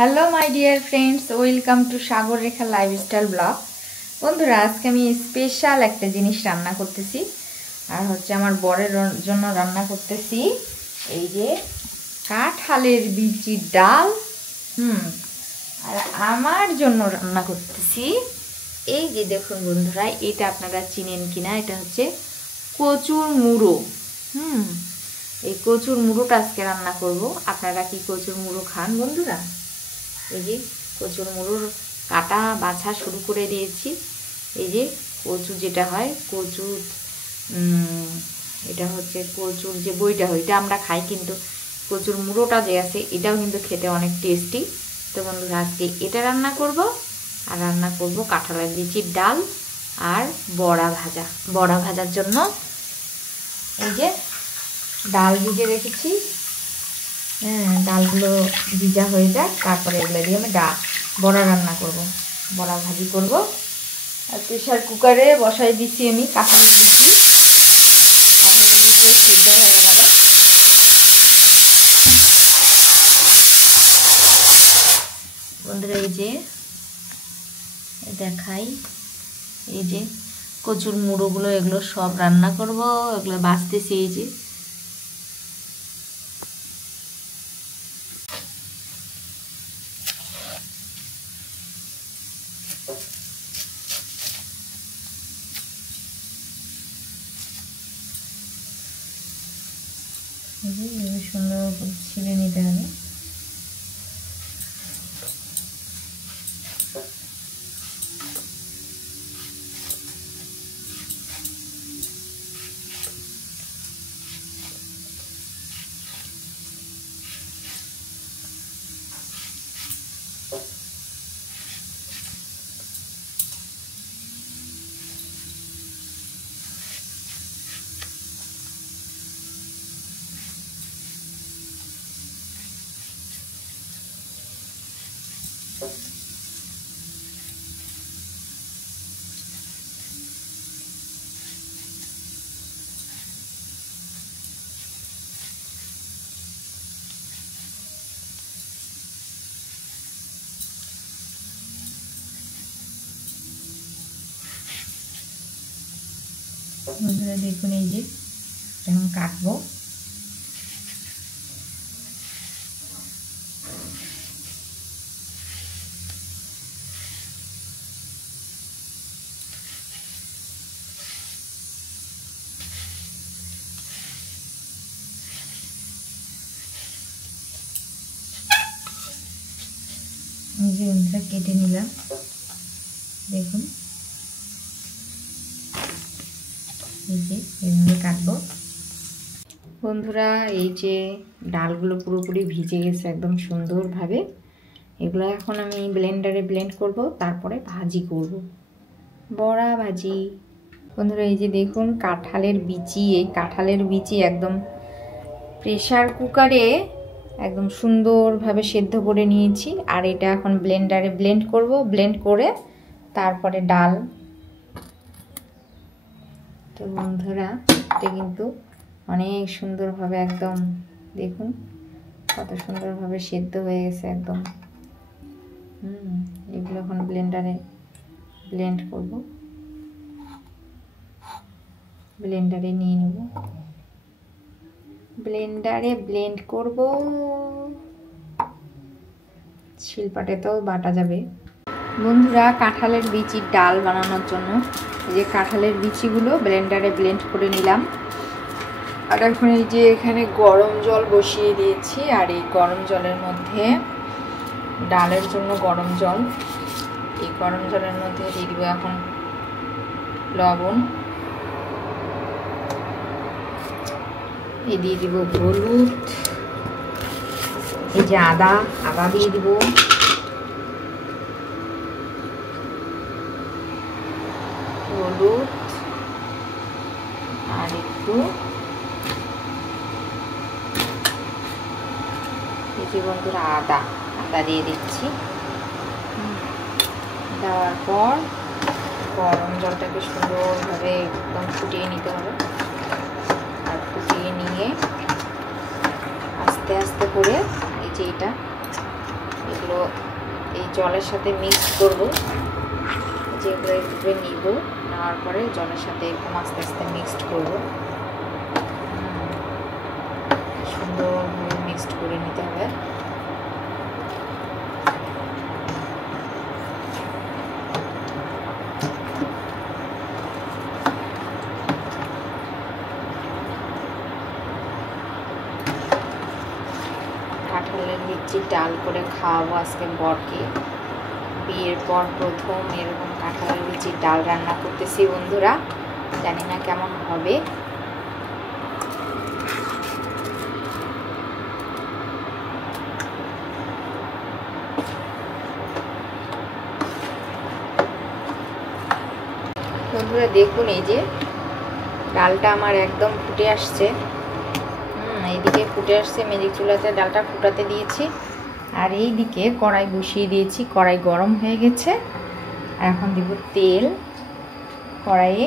Hello my dear friends, welcome to Sagar Rekha lifestyle blog. বন্ধুরা, আজকে আমি special একটা জিনিস রান্না করতেছি। আর হচ্ছে আমার বরের জন্য রান্না করতেছি এই যে কাঁঠালের বিচির ডাল। আর আমার জন্য রান্না করতেছি এই যে দেখুন বন্ধুরা, এটা আপনারা চিনেন কিনা, এটা হচ্ছে কচুর মুড়ো। এই কচুর মুড়োটা আজকে রান্না করব। আপনারা কি কচুর মুড়ো খান বন্ধুরা? এই যে কচুর মুড়োর কাটা বাছা শুরু করে দিয়েছি। এই যে কচু যেটা হয়, কচু এটা হচ্ছে কচুর যে বইটা হয়, এটা আমরা খাই, কিন্তু কচুর মুড়োটা যে আছে এটাও কিন্তু খেতে অনেক টেস্টি। তো বন্ধুরা, আজকে এটা রান্না করব। আর রান্না করব কাঁঠালের বিচির ডাল আর বড়া ভাজা। বড়া ভাজার জন্য এই যে ডাল ভিজে রেখেছি। ডালগুলো ভিজা হয়ে যাক, তারপরে এগুলো দিয়ে আমি বড়া রান্না করব, বড়া ভাজি করব। আর প্রেশার কুকারে বসাই দিচ্ছি আমি কাঁঠালের বিচি। কাঁঠালের বিচি সিদ্ধ হয়ে গেল। বন্ধুরা, এই যে দেখাই, এই যে কচুর মুড়োগুলো, এগুলো সব রান্না করব। এগুলো বাছতেছি। এই যে সুন্দর ছিঁড়ে নিতে হবে। বন্ধুরা দেখুন, এই যে এখন কাটবো। এই যে বন্ধুরা কেটে নিলাম, দেখুন এই যে এইভাবে কাটবো। বন্ধুরা, এই যে ডালগুলো পুরোপুরি ভিজে গেছে একদম সুন্দরভাবে। এগুলো এখন আমি ব্লেন্ডারে ব্লেন্ড করব, তারপরে ভাজি করব, বড়া ভাজি। বন্ধুরা, এই যে দেখুন কাঁঠালের বিচি। এই কাঁঠালের বিচি একদম প্রেশার কুকারে একদম সুন্দরভাবে সেদ্ধ করে নিয়েছি। আর এটা এখন ব্লেন্ডারে ব্লেন্ড করব, ব্লেন্ড করে তারপরে ডাল। তো বন্ধুরা, এটা কিন্তু অনেক সুন্দরভাবে একদম দেখুন কত সুন্দরভাবে সেদ্ধ হয়ে গেছে একদম। এগুলো এখন ব্লেন্ডারে ব্লেন্ড করব, ব্লেন্ডারে নিয়ে নেব, ব্লেন্ডারে ব্লেন্ড করব। শিলপাটে তো বাটা যাবে। বন্ধুরা, কাঁঠালের বিচির ডাল বানানোর জন্য এই যে কাঁঠালের বিচিগুলো ব্লেন্ডারে ব্লেন্ড করে নিলাম। আর এখন এই যে এখানে গরম জল বসিয়ে দিয়েছি। আর এই গরম জলের মধ্যে ডালের জন্য গরম জল, এই গরম জলের মধ্যে দিয়ে দিব এখন লবণ, দিয়ে দিব হলুদ, এই যে আদা দিয়ে দিব, হলুদ আর একটু এই যে বন্ধুরা আদা দিয়ে দিচ্ছি। দেওয়ার পর গরম জলটাকে সুন্দরভাবে একদম ফুটিয়ে নিতে হবে। আর ফুটিয়ে নিয়ে আস্তে আস্তে করে এই যে এগুলো জলের সাথে মিক্স করব। যেগুলো এইভাবে নিব, নেওয়ার পরে জলের সাথে এরকম আস্তে আস্তে মিক্সড করব। সুন্দরভাবে মিক্সড করে নিতে হবে। কাঁঠালের বিচি ডাল করে খাওয়াবো আজকে বরকে। বিয়ের পর প্রথম এরকম কাঁঠালের বিচির ডাল রান্না করতেছি বন্ধুরা, জানি না কেমন হবে। বন্ধুরা দেখুন, এই যে ডালটা আমার একদম ফুটে আসছে। এইদিকে ফুটে আসছে, ম্যাজিক চুলাতে ডালটা ফুটাতে দিয়েছি। আর এই দিকে কড়াই বসিয়ে দিয়েছি, কড়াই গরম হয়ে গেছে। আর এখন দিব তেল কড়াইয়ে।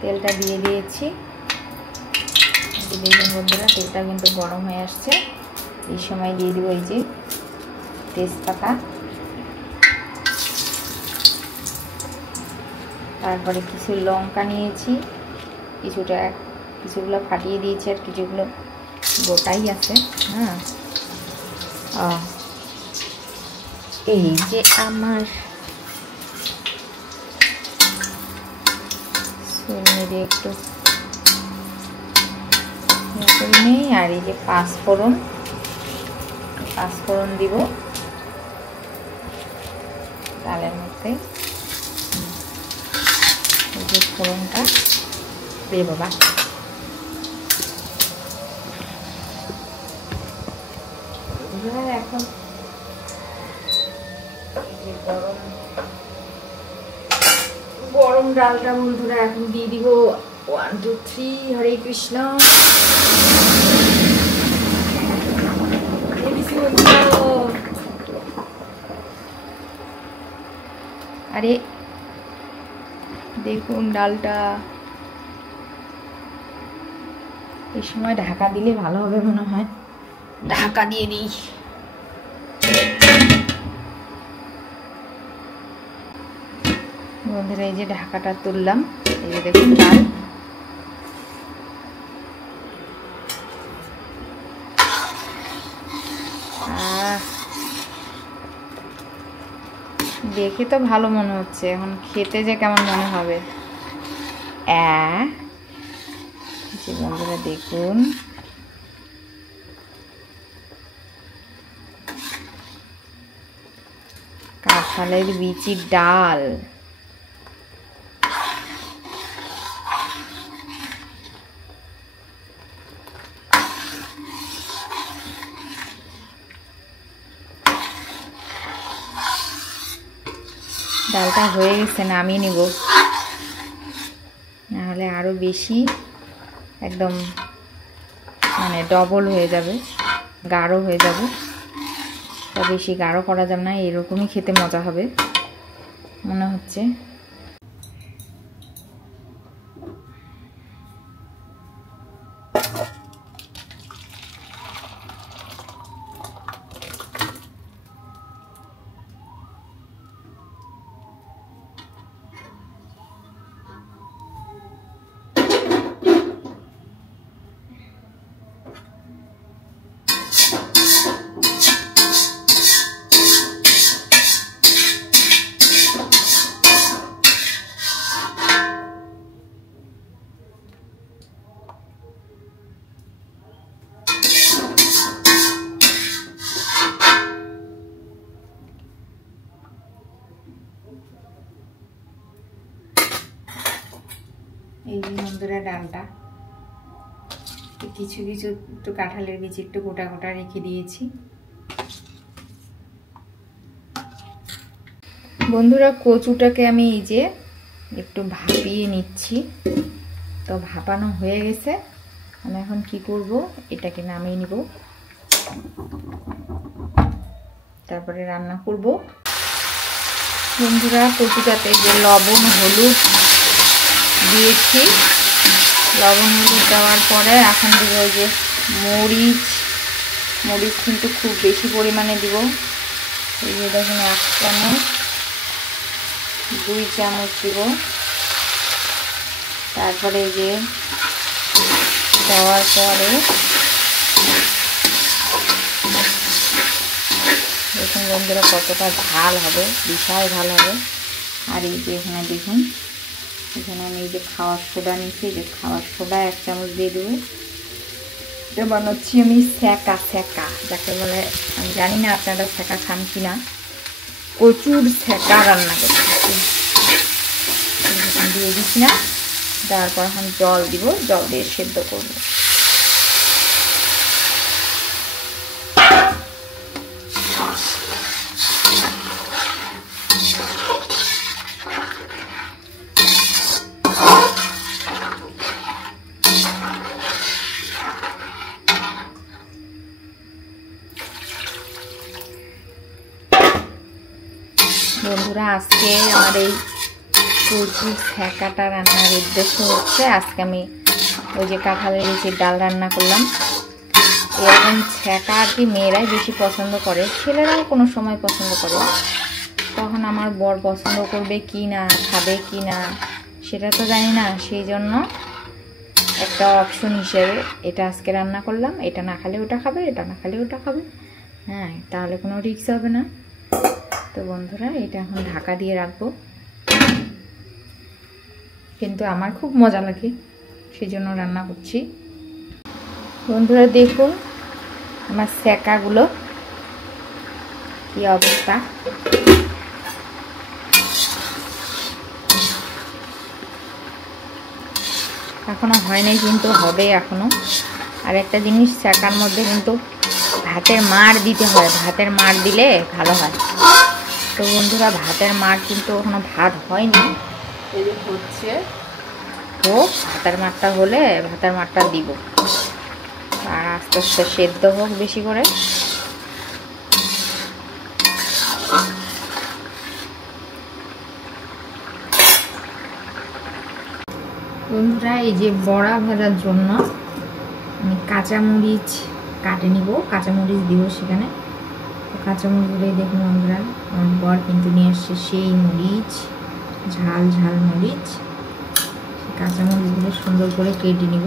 তেলটা দিয়ে দিয়েছি। দেখুন বন্ধুরা, তেলটা কিন্তু গরম হয়ে আসছে। এই সময় দিয়ে দিব এই যে তেজপাতা, তারপরে কিছু লঙ্কা নিয়েছি, কিছুগুলো ফাটিয়ে দিয়েছি আর কিছুগুলো গোটাই আছে। এই যে আমার মেরে একটু নেই। আর এই যে পাঁচফোড়ন দিব ডালের মধ্যে। এই যে ফোড়নটা রে বাবা, এখন গরম ডালটা বন্ধুরা এখন দিয়ে দিব। 1 2 3 হরে কৃষ্ণ। আরে দেখুন ডালটা, এই সময় ঢাকা দিলে ভালো হবে মনে হয়। ঢাকা দিয়ে দিই। বন্ধুরা এই যে ঢাকাটা তুললাম, এই যে দেখুন ডাল। দেখে তো ভালো মনে হচ্ছে, এখন খেতে যে কেমন মনে হবে। বন্ধুরা দেখুন, কাঁঠালের বিচির ডাল। ডালটা হয়ে গেছে, নামিয়ে নিব, নাহলে আরো বেশি একদম মানে ডবল হয়ে যাবে, গাঢ় হয়ে যাবে। তা বেশি গাঢ় করা যাবে না, এরকমই খেতে মজা হবে মনে হচ্ছে। এই যে বন্ধুরা ডালটা কিছু কিছু একটু কাঁঠালের বীজ একটু গোটা গোটা রেখে দিয়েছি। বন্ধুরা কচুটাকে আমি এই যে একটু ভাপিয়ে নিচ্ছি, তো ভাপানো হয়ে গেছে। আমি এখন কি করব, এটাকে নামিয়ে নিব, তারপরে রান্না করব। বন্ধুরা কচুটাতে যে লবণ হলুদ দিয়েছি, লবণ হলুদ দেওয়ার পরে এখন দিব ওই যে মরিচ কিন্তু খুব বেশি পরিমাণে দিব। এই যে দেখুন 1 চামচ, 2 চামচ দিব। তারপরে এই যে দেওয়ার পরে দেখুন বন্ধুরা কতটা ঝাল হবে, বিশাল ঝাল হবে। আর এই যে এখানে দেখুন, এখানে আমি এই যে খাওয়ার সোডা নিচ্ছি, যে খাওয়ার সোডা 1 চামচ দিয়ে দেবো। এটা বানাচ্ছি আমি সেকা, যাকে বলে আমি জানি না আপনারা সেকা খান কিনা। কচুর সেকা রান্না করতেছি, দিয়ে দিচ্ছি না। তারপর এখন জল দিব, জল দিয়ে সেদ্ধ করবো। বন্ধুরা আজকে আমার এই কচুর ছ্যাঁকাটা রান্নার উদ্দেশ্য হচ্ছে, আজকে আমি ওই যে কাঁঠালের লুচির ডাল রান্না করলাম। এরকম ছ্যাঁকা আর কি মেয়েরাই বেশি পছন্দ করে, ছেলেরাও কোনো সময় পছন্দ করে। তখন আমার বর পছন্দ করবে কি না, খাবে কি না সেটা তো জানি না, সেই জন্য একটা অপশন হিসেবে এটা আজকে রান্না করলাম। এটা না খালে ওটা খাবে, এটা না খালে ওটা খাবে, হ্যাঁ, তাহলে কোনো রিস্ক হবে না। তো বন্ধুরা এটা এখন ঢাকা দিয়ে রাখবো, কিন্তু আমার খুব মজা লাগে সেই জন্য রান্না করছি। বন্ধুরা দেখুন আমার সেকাগুলো কি অবস্থা। এখনো হয় নাই, কিন্তু হবে এখনো। আর একটা জিনিস, সেকার মধ্যে কিন্তু ভাতের মাড় দিতে হয়, ভাতের মাড় দিলে ভালো হয়। তো বন্ধুরা ভাতের মাড় কিন্তু এখনো ভাত হয়নি, এই যে হচ্ছে। তো ভাতের মাড়টা হলে ভাতের মাড়টা দিব, আর আস্তে আস্তে সেদ্ধ হোক বেশি করে। বন্ধুরা এই যে বড়া ভাজার জন্য আমি কাঁচামরিচ কাটে নিব, কাঁচামরিচ দিব সেখানে। কাঁচামরিচগুলো দেখুন বন্ধুরা, আমার বর কিন্তু নিয়ে আসছে সেই মরিচ, ঝাল ঝাল মরিচ। কাঁচামরিচগুলো সুন্দর করে কেটে নিব,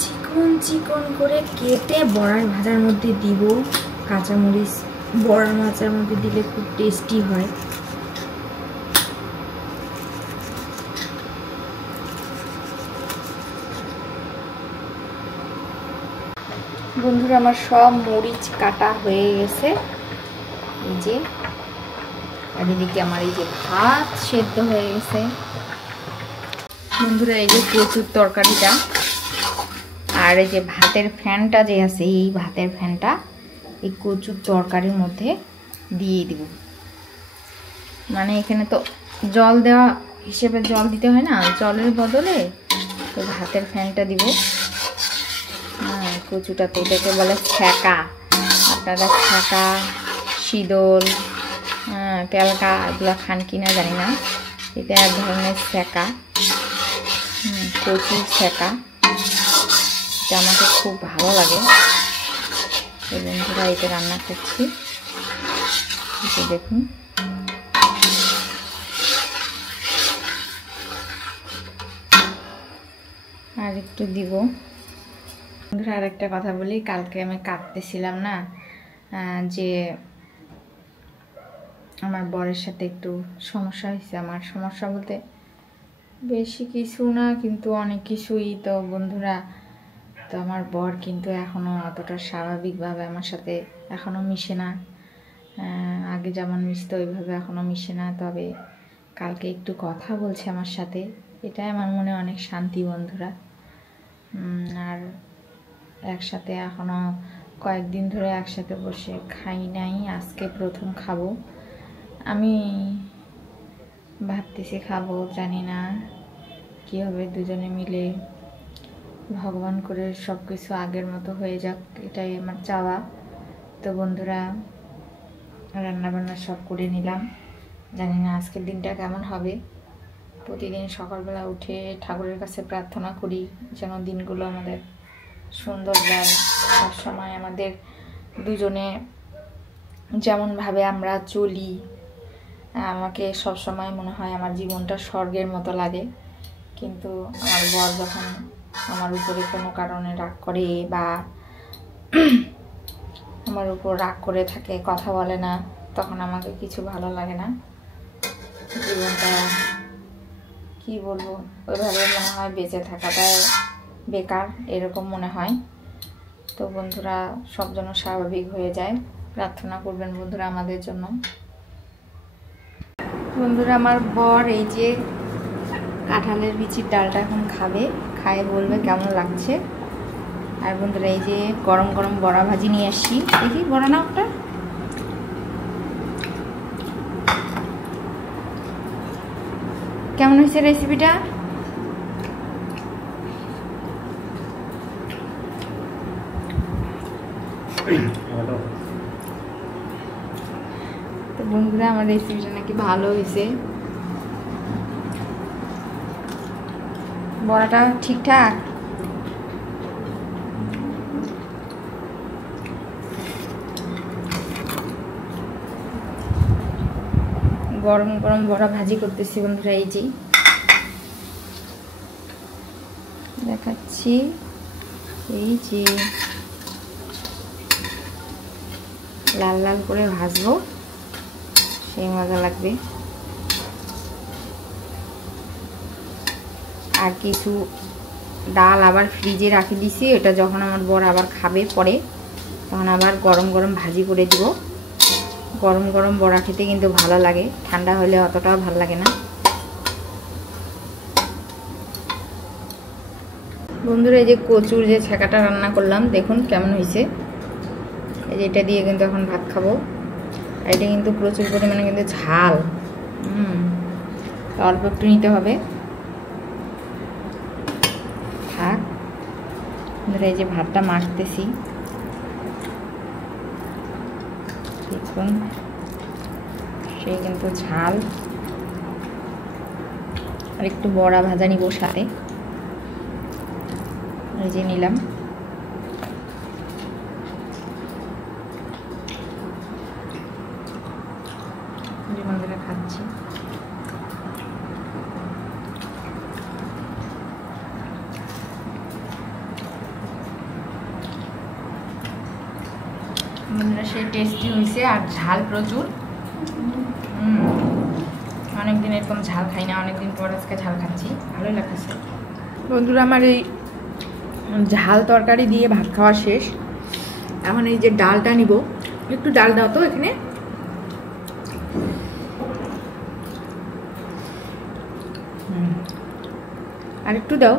চিকন চিকন করে কেটে বড়ার ভাজার মধ্যে দিব। কাঁচামরিচ বড়ার ভাজার মধ্যে দিলে খুব টেস্টি হয়। বন্ধুরা আমার সব মরিচ কাটা হয়ে গেছে, এই যে। আর এদিকে আমার এই যে ভাত সেদ্ধ হয়ে গেছে। বন্ধুরা এই যে কচুর তরকারিটা, আর এই যে ভাতের ফ্যানটা যে আছে, এই ভাতের ফ্যানটা এই কচুর তরকারির মধ্যে দিয়ে দিব। মানে এখানে তো জল দেওয়া হিসেবে জল দিতে হয় না, জলের বদলে তো ভাতের ফ্যানটা দিব। হ্যাঁ, কচুটাতে এটাকে বলে ছ্যাঁকা। আপনারা ছ্যাঁকা, শীদল, তেলকা এগুলো খান কিনা জানি না। এটা এক ধরনের ছ্যাঁকা, কচুর ছ্যাঁকা। এটা আমাকে খুব ভালো লাগে। এই বন্ধুরা এটা রান্না করছি, এটা দেখুন। আর একটু দিব। বন্ধুরা আর একটা কথা বলি, কালকে আমি কাটতেছিলাম না, যে আমার বরের সাথে একটু সমস্যা হয়েছে। আমার সমস্যা বলতে বেশি কিছু না, কিন্তু অনেক কিছুই। তো বন্ধুরা, তো আমার বর কিন্তু এখনও অতটা স্বাভাবিকভাবে আমার সাথে এখনও মিশে না। আগে যেমন মিশতো ওইভাবে এখনও মিশে না। তবে কালকে একটু কথা বলছে আমার সাথে, এটাই আমার মনে অনেক শান্তি বন্ধুরা। আর একসাথে এখনও কয়েকদিন ধরে একসাথে বসে খাই নাই, আজকে প্রথম খাবো। আমি ভাবতেছি খাবো, জানি না কী হবে। দুজনে মিলে ভগবান করে সব কিছু আগের মতো হয়ে যাক, এটাই আমার চাওয়া। তো বন্ধুরা রান্নাবান্না সব করে নিলাম, জানি না আজকের দিনটা কেমন হবে। প্রতিদিন সকালবেলা উঠে ঠাকুরের কাছে প্রার্থনা করি যেন দিনগুলো আমাদের সুন্দর যায়। সবসময় আমাদের দুজনে যেমনভাবে আমরা চলি, আমাকে সবসময় মনে হয় আমার জীবনটা স্বর্গের মতো লাগে। কিন্তু আমার বর যখন আমার উপরে কোনো কারণে রাগ করে বা আমার উপর রাগ করে থাকে, কথা বলে না, তখন আমাকে কিছু ভালো লাগে না। জীবনটা কি বলবো, ওইভাবে মনে হয় বেঁচে থাকাটাই বেকার, এরকম মনে হয়। তো বন্ধুরা, সব যেন স্বাভাবিক হয়ে যায়, প্রার্থনা করবেন বন্ধুরা আমাদের জন্য। বন্ধুরা, আমার বর এই যে কাঁঠালের বিচির ডালটা এখন খাবে, খায়ে বলবে কেমন লাগছে। আর বন্ধুরা, এই যে গরম গরম বড়া ভাজি নিয়ে আসছি, দেখি বড়া না ওটা, কেমন হয়েছে রেসিপিটা? তো বন্ধুরা, আমার রেসিপিটা নাকি ভালো হয়েছে, বড়াটা ঠিকঠাক। গরম গরম বড়া ভাজি করতেছি বন্ধুরা, এই যে দেখাচ্ছি, এই যে লাল লাল করে ভাজবো, সেই মজা লাগবে। আর কিছু ডাল আবার ফ্রিজে রাখে দিছি, এটা যখন আমার বর আবার খাবে পরে, তখন আবার গরম গরম ভাজি করে দিব। গরম গরম বড়া খেতে কিন্তু ভালো লাগে, ঠান্ডা হলে অতটাও ভালো লাগে না। বন্ধুরা, এই যে কচুর যে ছেঁকাটা রান্না করলাম, দেখুন কেমন হয়েছে। এই যে এটা দিয়ে কিন্তু এখন ভাত খাবো। এটা কিন্তু প্রচুর পরিমাণে কিন্তু ঝাল, অল্প একটু নিতে হবে। থাক বন্ধুরা, এই যে ভাতটা মাখতেছি, দেখুন সেই কিন্তু ঝাল। আর একটু বড়া ভাজা নিব সাথে, এই যে নিলাম। বন্ধুরা, খাচ্ছি। বন্ধুরা, সেই টেস্টি হয়েছে, আর ঝাল প্রচুর। অনেকদিন এরকম ঝাল খাই না, অনেকদিন পর আজকে ঝাল খাচ্ছি, ভালোই লাগতেছে। বন্ধুরা, আমার এই ঝাল তরকারি দিয়ে ভাত খাওয়া শেষ। এখন এই যে ডালটা নিব, একটু ডাল দাও তো এখানে। আর একটু দাও।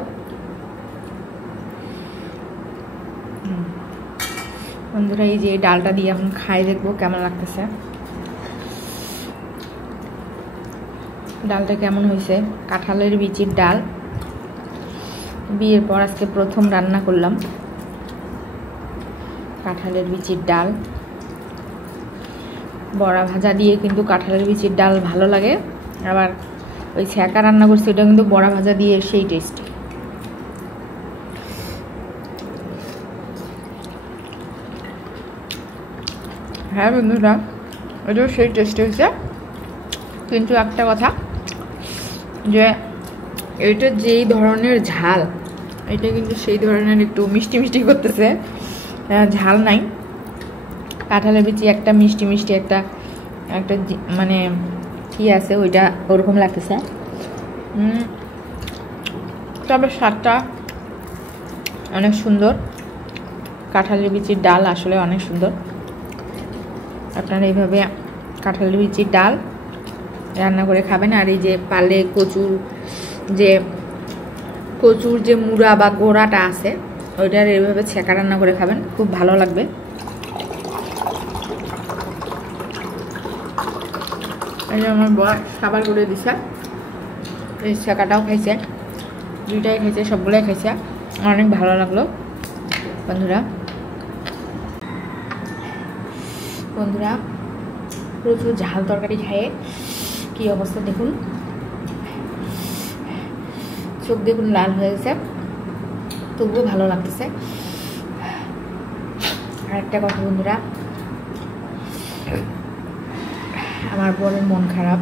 বন্ধুরা, এই যে ডালটা দিয়ে এখন খাই, দেখবো কেমন লাগতেছে। ডালটা কেমন হয়েছে, কাঁঠালের বিচির ডাল, বিয়ের পর আজকে প্রথম রান্না করলাম কাঁঠালের বিচির ডাল। বড়া ভাজা দিয়ে কিন্তু কাঁঠালের বিচির ডাল ভালো লাগে, আবার ওই ছ্যাঁকা রান্না করছি, ওটা কিন্তু বড়া ভাজা দিয়ে সেই টেস্টি। হ্যাঁ বন্ধুরা, ওটাও সেই টেস্টি হয়েছে, কিন্তু একটা কথা, যে এটা যেই ধরনের ঝাল, এটা কিন্তু সেই ধরনের একটু মিষ্টি মিষ্টি করতেছে, ঝাল নাই। কাঁঠালের বিচি একটা মিষ্টি মিষ্টি একটা একটা মানে কি আছে, ওইটা ওরকম লাগতেছে। তবে স্বাদটা অনেক সুন্দর, কাঁঠালের বিচির ডাল আসলে অনেক সুন্দর। আপনারা এইভাবে কাঁঠালের বিচির ডাল রান্না করে খাবেন। আর এই যে পালে কচুর যে মুড়া বা গোড়াটা আছে, ওইটার এইভাবে ছেঁকা রান্না করে খাবেন, খুব ভালো লাগবে। এই যে আমার বর খাবার করে দিছে, এই ছেঁকাটাও খাইছে, দুইটাই খাইছে, সবগুলাই খাইছে, অনেক ভালো লাগলো। বন্ধুরা, প্রচুর ঝাল তরকারি খায় কি অবস্থা দেখুন। চোখ দেখুন লাল হয়ে গেছে, তবুও ভালো লাগতেছে। আর একটা কথা বন্ধুরা, আমার বরের মন খারাপ।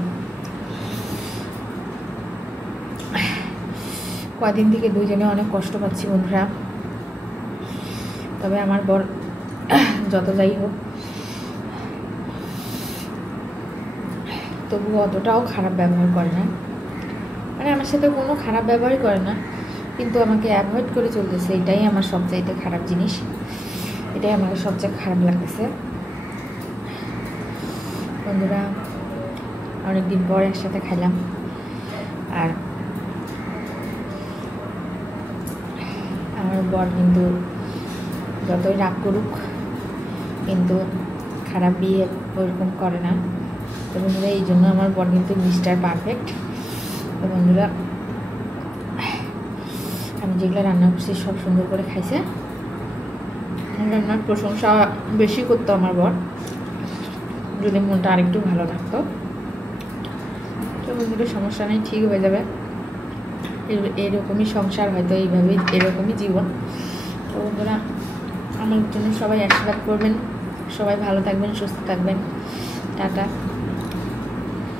কদিন থেকে দুজনে অনেক কষ্ট পাচ্ছি বন্ধুরা। তবে আমার বর যত যাই হোক তবু অতটাও খারাপ ব্যবহার করে না, মানে আমার সাথে কোনো খারাপ ব্যবহারই করে না, কিন্তু আমাকে অ্যাভয়েড করে চলতেছে। এটাই আমার সবচাইতে খারাপ জিনিস, এটাই আমাকে সবচেয়ে খারাপ লাগতেছে বন্ধুরা। অনেকদিন পর একসাথে খাইলাম, আর আমার বর কিন্তু যতই রাগ করুক কিন্তু খারাপ বিয়ে ওরকম করে না। তো বন্ধুরা এই জন্য আমার বর কিন্তু মিস্টার পারফেক্ট। তো বন্ধুরা আমি যেগুলো রান্না করছি সব সুন্দর করে খাইছে। রান্নার প্রশংসা বেশি করতো আমার বর, যদি মনটা আরেকটু ভালো থাকতো। তো বন্ধুরা সমস্যা নেই, ঠিক হয়ে যাবে। এরকমই সংসার, হয়তো এইভাবেই, এরকমই জীবন। তো বন্ধুরা আমার জন্য সবাই আশীর্বাদ করবেন, সবাই ভালো থাকবেন, সুস্থ থাকবেন। টাটা।